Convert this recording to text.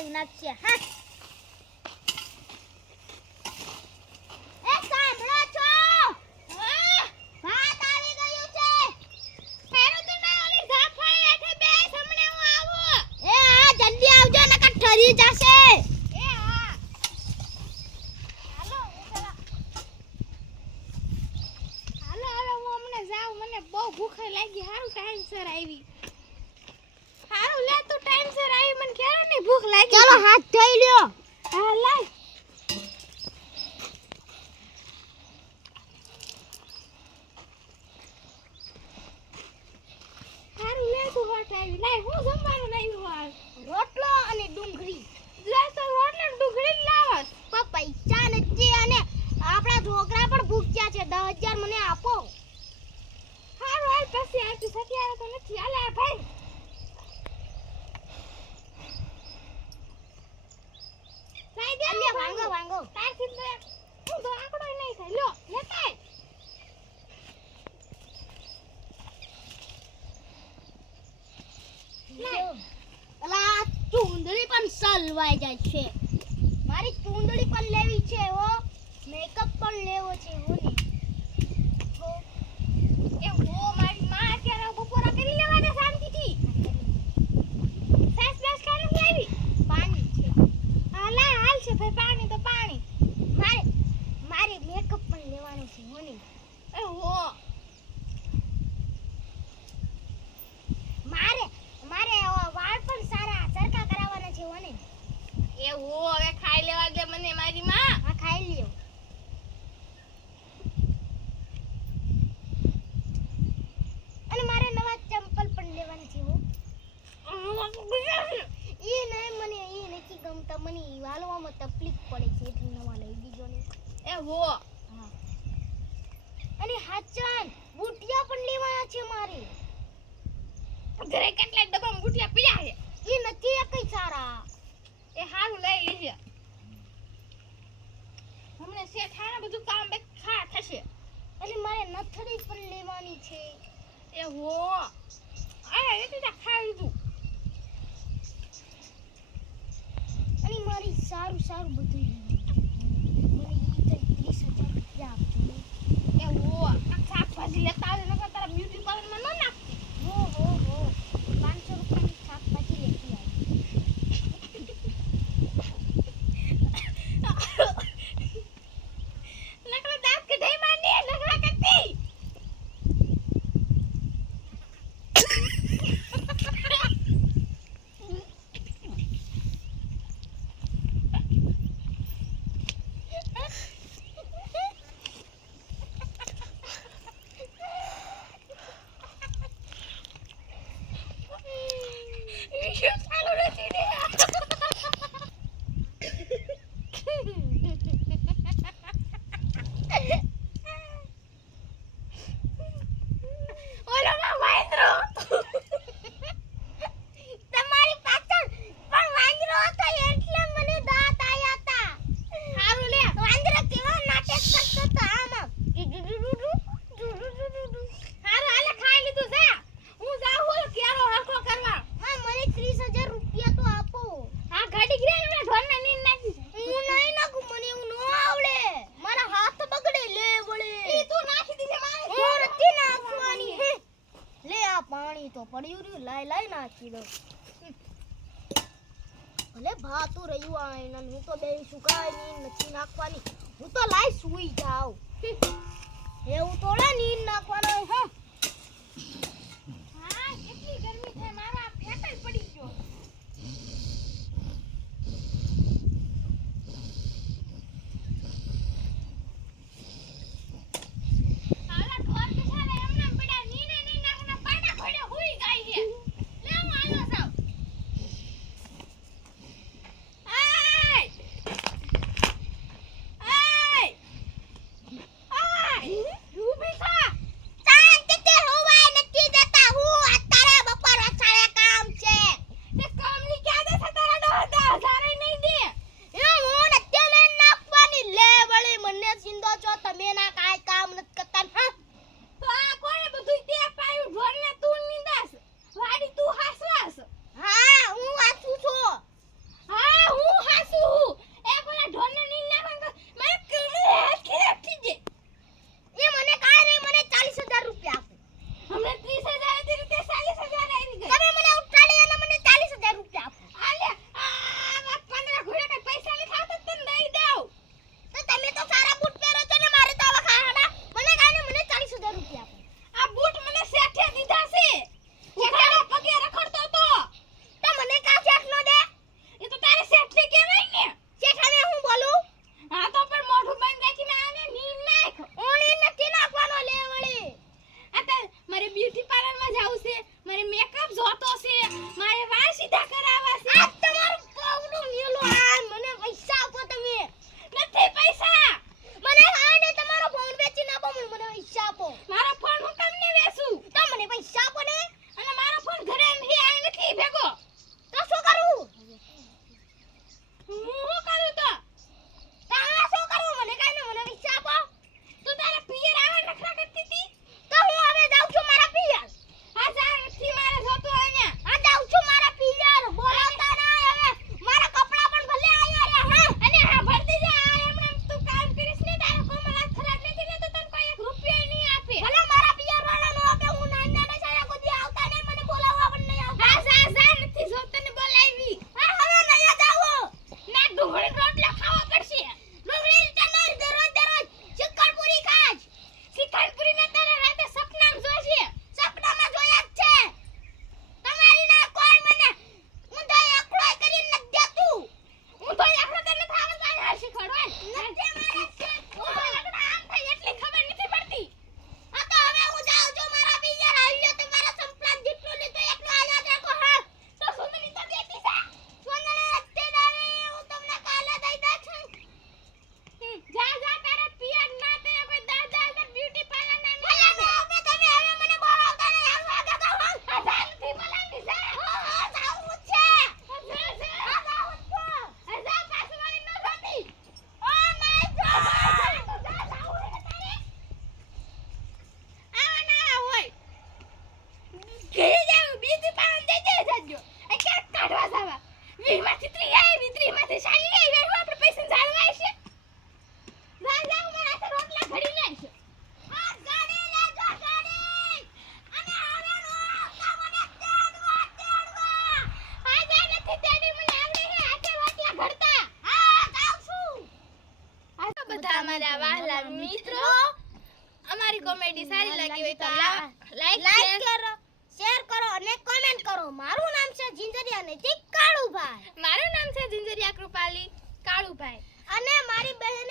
હલાવી નાખશે. હા એ સાંભળો છો? હા ભાત આવી ગયું છે. સારું તો ના ઓલી ઝાફળી હેઠે બેસ, હમણે હું આવું. એ હા જલ્દી આવજો નકર ઠરી જશે. એ હા હાલો ઉતરા. હાલો હવે હું હમણે જાઉં, મને બહુ ભૂખ લાગી. હારું ટાઈમસર આવી. હારું લે તું ટાઈમસર આવી, મને ક્યારે ની ભૂખ લાગી. ચાલો હાથ ધોઈ લ્યો. હા લાય. હારું લે તું હોટ આવી. લાય હું જમવાનું લાવ્યું હાલ. રોટલો અને ડુંગળી. લે તો રોટલો અને ડુંગળી જ લાવસ. પણ પૈસા નથી અને આપણા છોકરા પણ ભૂખ્યા છે. 10,000 મને આપો. હારું હાલ પછી આપી. સત્યારે તો નથી. હાલે આ ભાઈ સાઈ દે. લે વાંગો વાંગો. તારથી તો હું તો આકડો નહીં થાય. લ્યો લેતાય. અલા ચૂંદડી પણ સલવાઈ જાય છે. મારી ચૂંદડી પણ લેવી છે હો. મેકઅપ પણ લેવો છે હો ને. હો એ હો મારી માં અત્યારે બપોરા કરી લેવાના શાંતિથી. સાસ બાસ કાને લાવી? પાણી છે. હાલા હાલ છે ભાઈ, પાણી તો પાણી. મારે મેકઅપ પણ લેવાનો છે હો ને. એ હો મારે વાળ પણ સારા સરખા કરાવવાના છે હો ને. એ હો હવે ખાઈ લેવા દે મને મારી માં. હા ખાઈ લ્યો. અને મારે નવા ચંપલ પણ લેવાના છે હો. ઈ નહીં મને ઈ નથી ગમતા. મને વાળવામાં તકલીફ પડે છે એટલે નવા લઈ દીજો ને. એ હો હા. અને હાચન બુટિયા પણ લેવાના છે મારે. ઘરે કેટલા ડબ્બા બુટિયા પડ્યા છે. ઈ નથી એકઈ સારા. એ હારું લઈ લેજે. હમણે શેઠાણા બધું કામ બે ખા થશે. એટલે મારે નથડી પણ લેવાની છે. એ હો આ એટલે ખાઈ લીધું. અને મારી સારું બધું મને ઈ 30,000 રૂપિયા આપજો. એ હો આ શાકભાજી લેતા આવે નકર તારા બ્યુટી પાર્લરમાં ન નાખતી. હો 500 રૂપિયાની શાકભાજી લેતી આવી. નકર દાંત કઢાઈ માંડી નકરા કરતી. ચાલુ નથી ને. ઓલો માં વાંદરો તમારી પાછળ પણ વાંદરો હતો એટલે મને દાંત આયા હતા. હારું લે વાંદરો કેવો નાટક કરતો તો આમ. હારું હાલે ખાઈ લીધું જા. હું જાઉં કેરો હરખો કરવા. હા મને 30,000 રૂપિયા તો આપો. હા ગાડી ગિરાય ને ઢોરને નીન નાખી. હું નહીં નાખું, મને એવું ન આવડે. મારા હાથ બગડે લે વળે. ઈ તું નાખી દીજે મારે. હું નથી નાખવાની. લે આ પાણી તો પડ્યું રહ્યું. લાઈ નાખી દો. ભલે ભાતું રહ્યું આ એના. હું તો બે સુકાય નીન નથી નાખવાની. હું તો લાઈ સુઈ જાઉં. એવું થોડા નીન નાખવાનો હો. હા કેટલી ગરમી થાય. મારા ફેટાઈ પડી ગયો. હાલા ઢોર બિચારા એમને પડ્યા નીને નહીં નાખના પાટા ઘોડે હુઈ ગાય છે. લે હું આયો સાવ. ઊભી થા. શાંતિથી હોવાય નથી દેતા. હું અત્યારે બપોર વસાડે કામ છે. તે કામની ક્યાં દે છે તારા 10,000 નહીં દે. એ હું નથી લઈને નાખવાની. લે વળી મને સિંધો છો તમે ના કાઈ કામ નથી કરતા. હા તો આ કોણે બધું તે પાયું ઢોરને તું નિંદાસ. વાડી તું હાસવાસ. હા હું હાસું છું. હા અમારા વહાલા મિત્રો અમારી કોમેડી સારી લાગી હોય તો લાઈક કરો, શેર કરો અને કમેન્ટ કરો. મારું નામ છે જિંજરિયા નૈતિક કાળુભાઈ મારું નામ છે જિંજરિયા કૃપાલી કાળુભાઈ અને મારી બહેન